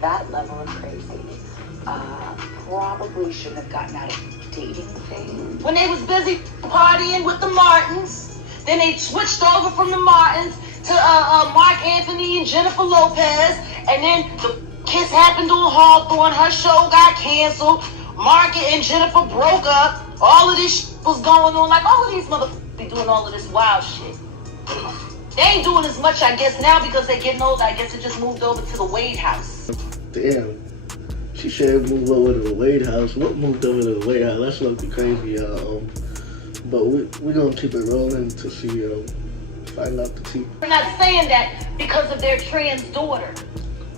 that level of crazy. Probably shouldn't have gotten out of dating thing. When they was busy partying with the Martins, then they switched over from the Martins to Mark Anthony and Jennifer Lopez, and then the kiss happened on Hawthorne. Her show got canceled. Mark and Jennifer broke up. All of this was going on. Like, all of these motherfuckers be doing all of this wild shit. They ain't doing as much, I guess, now because they're getting older. I guess it just moved over to the Wade house. Damn. She said move over to the Wade house. What moved over to the Wade house? That's looking crazy, y'all. But we're going to keep it rolling to see, find out the tea. We're not saying that because of their trans daughter.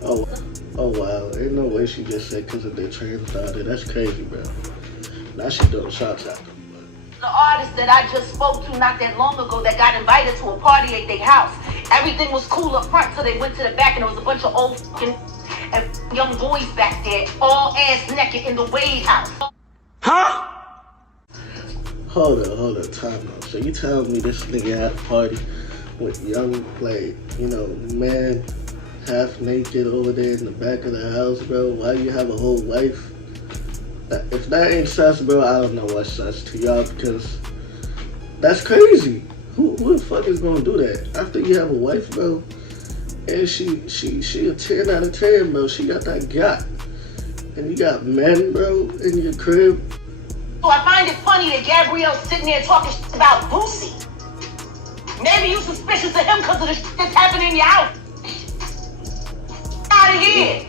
Oh wow. Ain't no way she just said because of their trans daughter. That's crazy, bro. Now she throwing shots at them. The artist that I just spoke to not that long ago that got invited to a party at their house. Everything was cool up front, so they went to the back and there was a bunch of old fucking and young boys back there, all ass naked in the Wade house. Huh? Hold up, time out. So you telling me this nigga had a party with young, like, man half naked over there in the back of the house, bro? Why you have a whole wife? If that ain't sus, bro, I don't know what's sus to y'all, because that's crazy. Who the fuck is gonna do that? After you have a wife, bro, and she a 10 out of 10, bro. She got that yacht. And you got men, bro, in your crib. So I find it funny that Gabrielle's sitting there talking shit about Boosie. Maybe you suspicious of him because of the shit that's happening in your house. Out of here.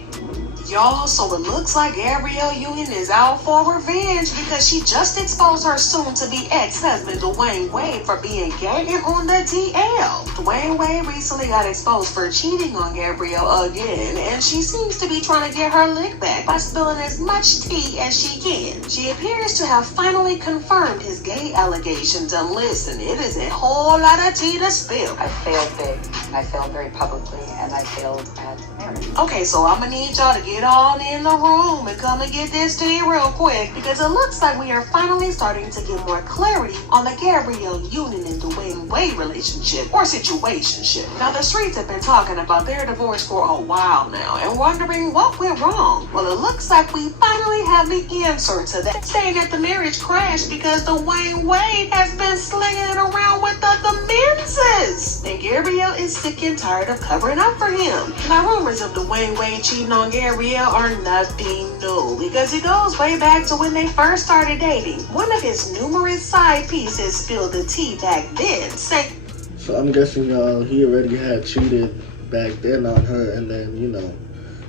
Y'all, so it looks like Gabrielle Union is out for revenge because she just exposed her soon-to-be ex-husband Dwayne Wade for being gay and on the DL. Dwayne Wade recently got exposed for cheating on Gabrielle again, and she seems to be trying to get her lick back by spilling as much tea as she can. She appears to have finally confirmed his gay allegations, and listen, it is a whole lot of tea to spill. I failed big. I failed very publicly, and I failed at marriage. Okay, so I'm gonna need y'all to get on in the room and come and get this tea real quick, because it looks like we are finally starting to get more clarity on the Gabrielle Union and Dwayne Wade relationship or situationship. Now, the streets have been talking about their divorce for a while now and wondering what went wrong. Well, it looks like we finally have the answer to that, saying that the marriage crashed because Dwayne Wade has been slinging it around with other menses, and Gabrielle is sick and tired of covering up for him. Now, rumors of Dwayne Wade cheating on Gabrielle are nothing new, because it goes way back to when they first started dating. One of his numerous side pieces spilled the tea back then, saying, So I'm guessing he already had cheated back then on her, and then,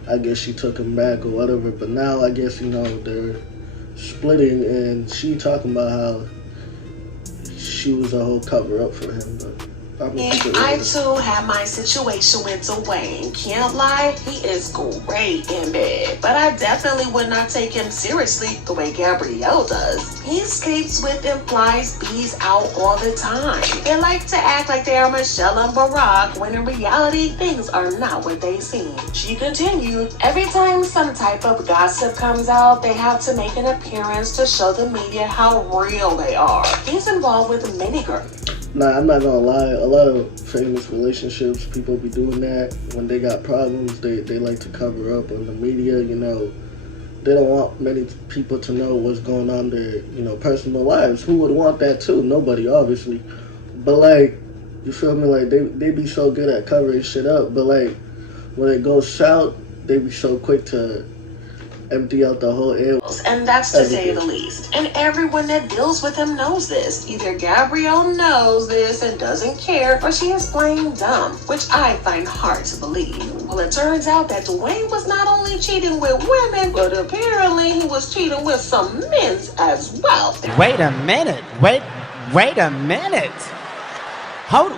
I guess she took him back or whatever, but now I guess, they're splitting, and she talking about how she was a whole cover-up for him, but I too have my situation with Dwayne. Can't lie, he is great in bed, but I definitely would not take him seriously the way Gabrielle does. He sleeps with and flies bees out all the time. They like to act like they are Michelle and Barack, when in reality things are not what they seem. She continued, every time some type of gossip comes out, they have to make an appearance to show the media how real they are. He's involved with many girls. Nah, I'm not gonna lie. A lot of famous relationships, people be doing that. When they got problems, they like to cover up on the media, They don't want many people to know what's going on in their, personal lives. Who would want that too? Nobody, obviously. But, you feel me? They be so good at covering shit up. But, when it goes south, they be so quick to empty out the whole air. And that's to say the least. And everyone that deals with him knows this. Either Gabrielle knows this and doesn't care, or she is plain dumb, which I find hard to believe. Well, it turns out that Dwayne was not only cheating with women, but apparently he was cheating with some men as well. Wait a minute. Wait a minute.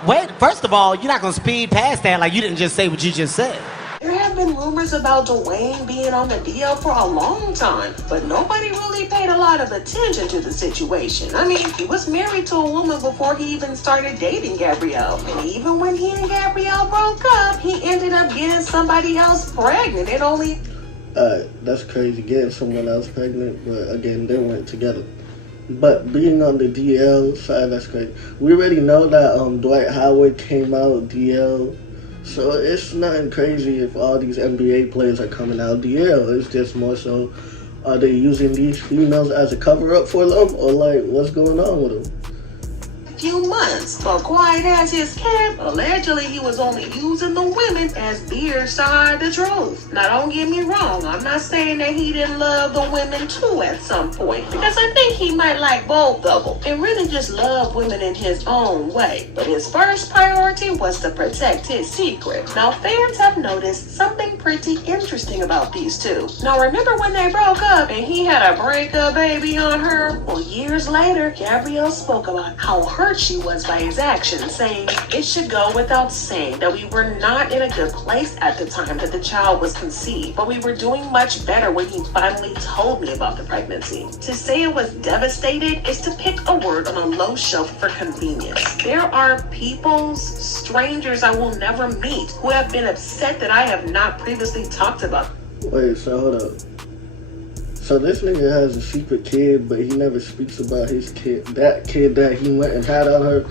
Wait, first of all, you're not gonna speed past that like you didn't just say what you just said. There have been rumors about Dwayne being on the DL for a long time, but nobody really paid a lot of attention to the situation. I mean, he was married to a woman before he even started dating Gabrielle. And even when he and Gabrielle broke up, he ended up getting somebody else pregnant. It only... That's crazy, getting someone else pregnant, but again, they weren't together. But being on the DL side, that's crazy. We already know that Dwight Howard came out DL So it's nothing crazy if all these NBA players are coming out DL. It's just more so, are they using these females as a cover up for them, or like what's going on with them? Few months, but quiet as his kept, allegedly he was only using the women as beers to hide the truth. Now don't get me wrong, I'm not saying that he didn't love the women too at some point, because I think he might like both of them and really just love women in his own way. But his first priority was to protect his secret. Now fans have noticed something pretty interesting about these two. Now remember when they broke up and he had a breakup baby on her? Well, years later, Gabrielle spoke about how hurt she was by his actions, saying it should go without saying that we were not in a good place at the time that the child was conceived, but we were doing much better when he finally told me about the pregnancy. To say it was devastated is to pick a word on a low shelf for convenience. There are strangers I will never meet, who have been upset that I have not previously talked about. Wait, so hold up. So this nigga has a secret kid, but he never speaks about his kid, that kid that he went and had on her,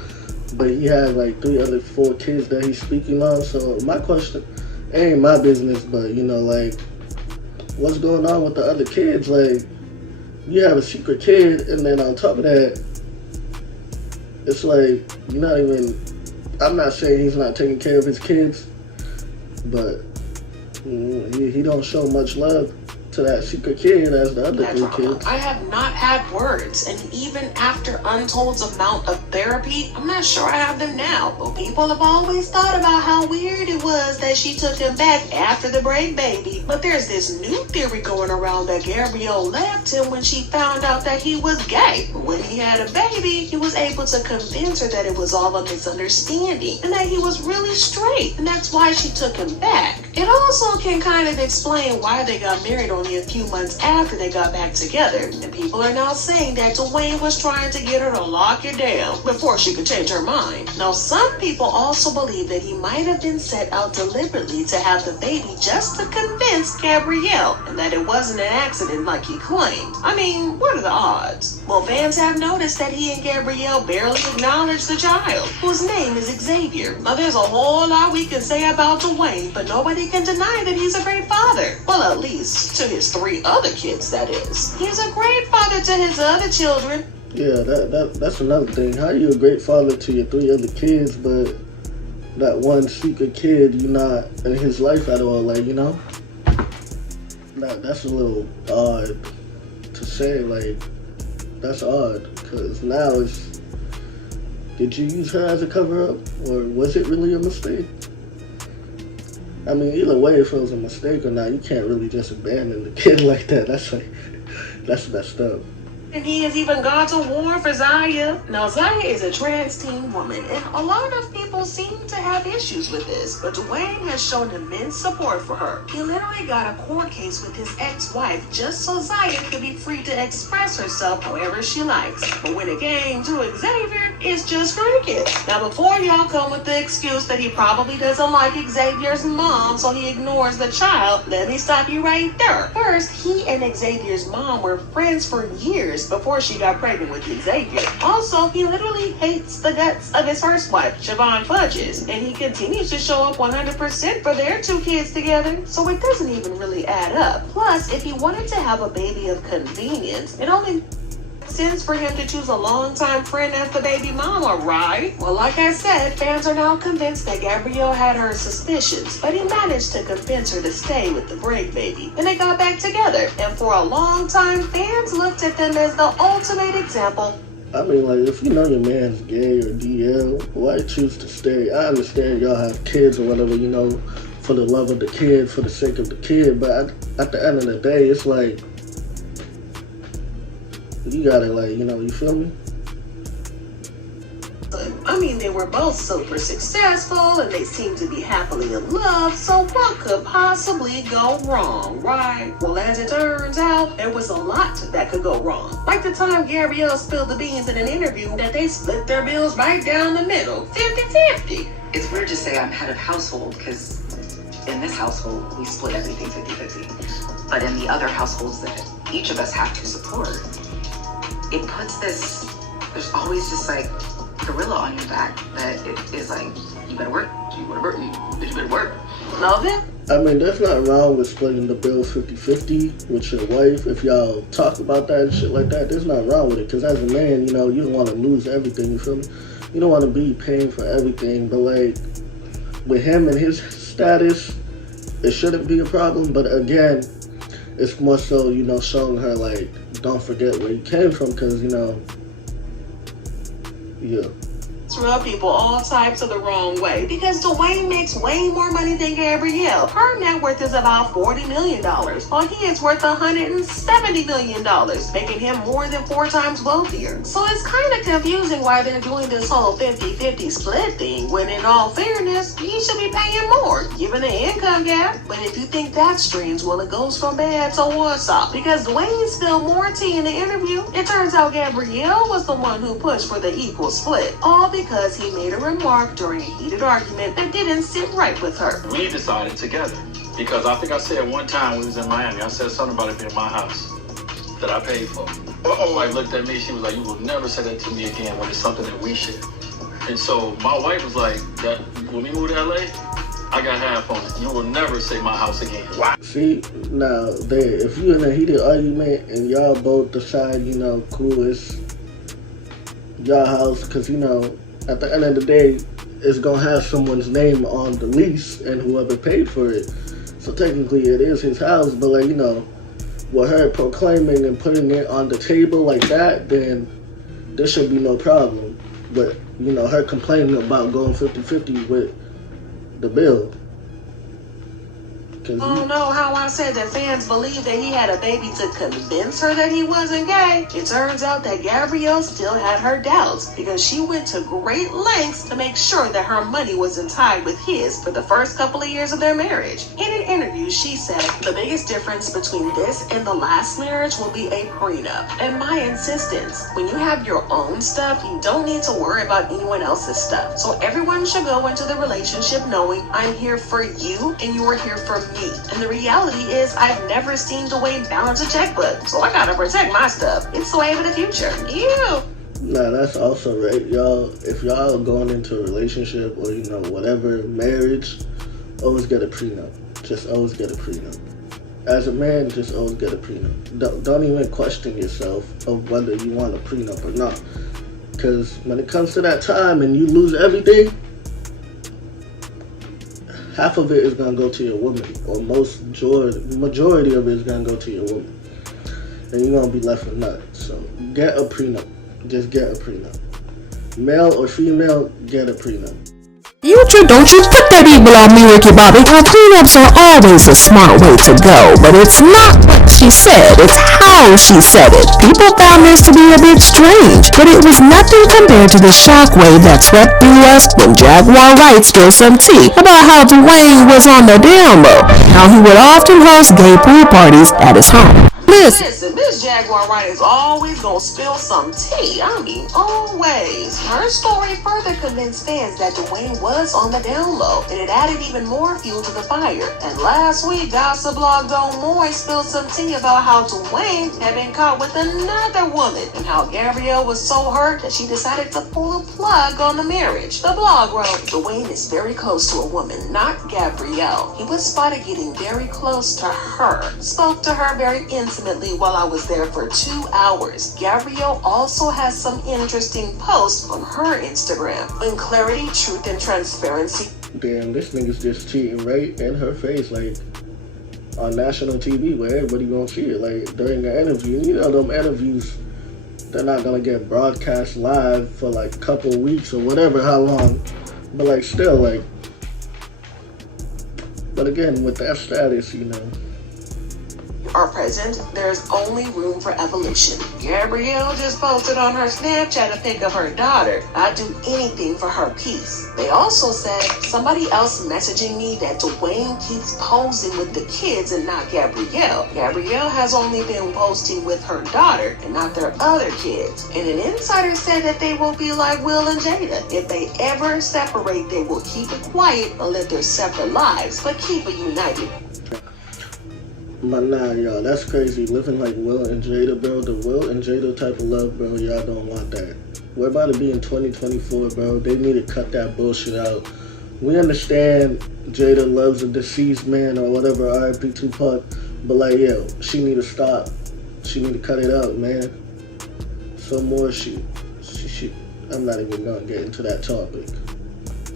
but he had like 4 kids that he's speaking on. So my question, it ain't my business, but you know, like, what's going on with the other kids? Like, you have a secret kid, and then on top of that, it's like, you're not even, I'm not saying he's not taking care of his kids, but he don't show much love to that secret kid as the other 3 kids. I have not had words, and even after Untold's amount of therapy, I'm not sure I have them now. But people have always thought about how weird it was that she took him back after the break baby. But there's this new theory going around that Gabrielle left him when she found out that he was gay. When he had a baby, he was able to convince her that it was all a misunderstanding and that he was really straight, and that's why she took him back. It also can kind of explain why they got married only a few months after they got back together, and people are now saying that Dwayne was trying to get her to lock it down before she could change her mind. Now some people also believe that he might have been set out deliberately to have the baby just to convince Gabrielle, and that it wasn't an accident like he claimed. I mean, what are the odds? Well, fans have noticed that he and Gabrielle barely acknowledge the child, whose name is Xavier. Now there's a whole lot we can say about Dwayne, but nobody can deny that he's a great father. Well, at least to his 3 other kids, that is. He's a great father to his other children. Yeah, that's another thing. How you a great father to your 3 other kids, but that one secret kid, you're not in his life at all, like, you know? That's a little odd to say, like, that's odd, because now it's, did you use her as a cover-up, or was it really a mistake? I mean, either way, if it was a mistake or not, you can't really just abandon the kid like that. That's messed up. And he has even gone to war for Zaya. Now, Zaya is a trans teen woman, and a lot of people seem to have issues with this, but Dwayne has shown immense support for her. He literally got a court case with his ex-wife just so Zaya could be free to express herself however she likes. But when it came to Xavier, it's just cricket. Now, before y'all come with the excuse that he probably doesn't like Xavier's mom, so he ignores the child, let me stop you right there. First, he and Xavier's mom were friends for years before she got pregnant with Xavier. Also, he literally hates the guts of his first wife, Siobhan Fudges, and he continues to show up 100% for their 2 kids together, so it doesn't even really add up. Plus, if he wanted to have a baby of convenience, it only sense for him to choose a longtime friend as the baby mama, right? Well, like I said, fans are now convinced that Gabrielle had her suspicions, but he managed to convince her to stay with the break baby, and they got back together. And for a long time, fans looked at them as the ultimate example. I mean, like, if you know your man's gay or DL, why choose to stay? I understand y'all have kids or whatever, you know, for the love of the kid, for the sake of the kid, but at the end of the day, it's like, you gotta, like, you know, you feel me? I mean, they were both super successful and they seemed to be happily in love, so what could possibly go wrong, right? Well, as it turns out, there was a lot that could go wrong. Like the time Gabrielle spilled the beans in an interview that they split their bills right down the middle, 50-50. It's weird to say I'm head of household because in this household, we split everything 50-50. But in the other households that each of us have to support, it puts this, there's always this like gorilla on your back that it is like, You better work. You better work. You better work. No, then. I mean, there's nothing wrong with splitting the bill 50-50 with your wife. If y'all talk about that and shit like that, there's nothing wrong with it. Because as a man, you know, you don't want to lose everything, you feel me? You don't want to be paying for everything. But, like, with him and his status, it shouldn't be a problem. But, again, it's more so, you know, showing her, like, don't forget where you came from. Because, you know, yeah. Rub people all types of the wrong way because Dwayne makes way more money than Gabrielle. Her net worth is about $40 million, while he is worth $170 million, making him more than 4 times wealthier. So it's kind of confusing why they're doing this whole 50-50 split thing, when in all fairness, he should be paying more, given the income gap. But if you think that's strange, well, it goes from bad to worse off, because Dwayne spilled more tea in the interview. It turns out Gabrielle was the one who pushed for the equal split, all because he made a remark during a heated argument that didn't sit right with her. We decided together, because I think I said one time when we was in Miami, I said something about it being my house that I paid for. My wife looked at me, she was like, you will never say that to me again when it's something that we share. And so my wife was like, that when we moved to LA, I got half on it. You will never say my house again. Wow. See, now, if you in a heated argument and y'all both decide, you know, cool, it's your house, because, you know, at the end of the day, it's going to have someone's name on the lease and whoever paid for it. So technically it is his house, but, like, you know, with her proclaiming and putting it on the table like that, then there should be no problem. But, you know, her complaining about going 50-50 with the bill. Oh no, how I said that fans believe that he had a baby to convince her that he wasn't gay. It turns out that Gabrielle still had her doubts because she went to great lengths to make sure that her money wasn't tied with his for the first couple of years of their marriage. In an interview, she said, the biggest difference between this and the last marriage will be a prenup. And my insistence, when you have your own stuff, you don't need to worry about anyone else's stuff. So everyone should go into the relationship knowing I'm here for you and you are here for me. And the reality is I've never seen Dwayne balance a checkbook, so I gotta protect my stuff. It's the way of the future. Ew. Nah, that's also right, y'all. If y'all going into a relationship or, you know, whatever, marriage, always get a prenup. Just always get a prenup. As a man, just always get a prenup. Don't even question yourself of whether you want a prenup or not. Because when it comes to that time and you lose everything, half of it is going to go to your woman, or majority of it is going to go to your woman. And you're going to be left with nothing. So get a prenup. Just get a prenup. Male or female, get a prenup. Don't you put that evil on me, Ricky Bobby. Well, prenups are always a smart way to go, but it's not what she said, it's how she said it. People found this to be a bit strange, but it was nothing compared to the shockwave that swept through us when Jaguar Wright spilled some tea about how Dwayne was on the down low, how he would often host gay pool parties at his home. Listen, Miss Jaguar Wright is always gonna spill some tea. I mean, always. Her story further convinced fans that Dwayne was on the down low, and it added even more fuel to the fire. And last week, gossip blog Don Moy spilled some tea about how Dwayne had been caught with another woman, and how Gabrielle was so hurt that she decided to pull the plug on the marriage. The blog wrote, Dwayne is very close to a woman, not Gabrielle. He was spotted getting very close to her. Spoke to her very intimately while I was there for 2 hours. Gabrielle also has some interesting posts on her Instagram. In clarity, truth, and transparency. Damn, this nigga's just cheating right in her face, like on national TV where everybody gonna see it. Like during the interview, you know them interviews, they're not gonna get broadcast live for like a couple weeks or whatever, how long. But like still, like, but again, with that status, you know, are present, there's only room for evolution. Gabrielle just posted on her Snapchat a pic of her daughter. I'd do anything for her peace. They also said, somebody else messaging me that Dwayne keeps posing with the kids and not Gabrielle. Gabrielle has only been posting with her daughter and not their other kids. And an insider said that they will be like Will and Jada. If they ever separate, they will keep it quiet and live their separate lives, but keep it united. But nah, y'all, that's crazy. Living like Will and Jada, bro. The Will and Jada type of love, bro. Y'all don't want that. We're about to be in 2024, bro. They need to cut that bullshit out we understand Jada loves a deceased man or whatever, R.I.P. Tupac, but like, yo, she need to stop. She need to cut it out, man. Some more she I'm not even gonna get into that topic.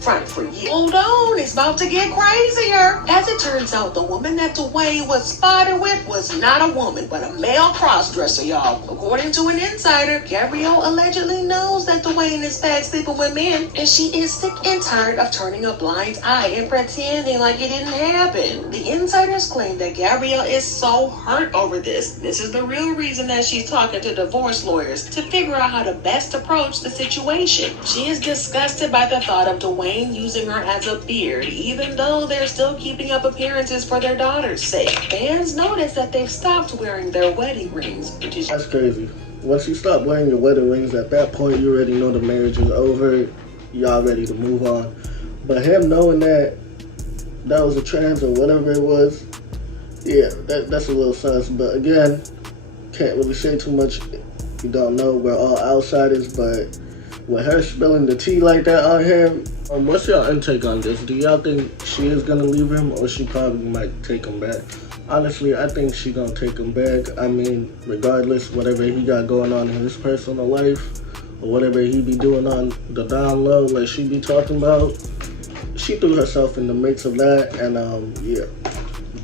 Front for you. Hold on, it's about to get crazier. As it turns out, the woman that Dwayne was spotted with was not a woman, but a male crossdresser, y'all. According to an insider, Gabrielle allegedly knows that Dwayne is back sleeping with men, and she is sick and tired of turning a blind eye and pretending like it didn't happen. The insiders claim that Gabrielle is so hurt over this. This is the real reason that she's talking to divorce lawyers to figure out how to best approach the situation. She is disgusted by the thought of Dwayne using her as a beard, even though they're still keeping up appearances for their daughter's sake. Fans notice that they've stopped wearing their wedding rings, which is... That's crazy. Once you stop wearing your wedding rings, at that point you already know the marriage is over. Y'all ready to move on. But him knowing that was a trans or whatever it was, yeah, that's a little sus. But again, can't really say too much. You don't know. We're all outsiders, but with her spilling the tea like that on him, what's your intake on this? Do y'all think she is gonna leave him, or she probably might take him back? Honestly, I think she gonna take him back. I mean, regardless, whatever he got going on in his personal life, or whatever he be doing on the down low, like she be talking about, she threw herself in the mix of that, and yeah.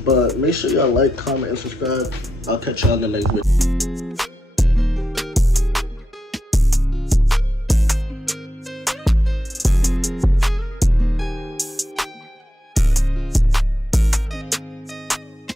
But make sure y'all like, comment, and subscribe. I'll catch y'all in the next video.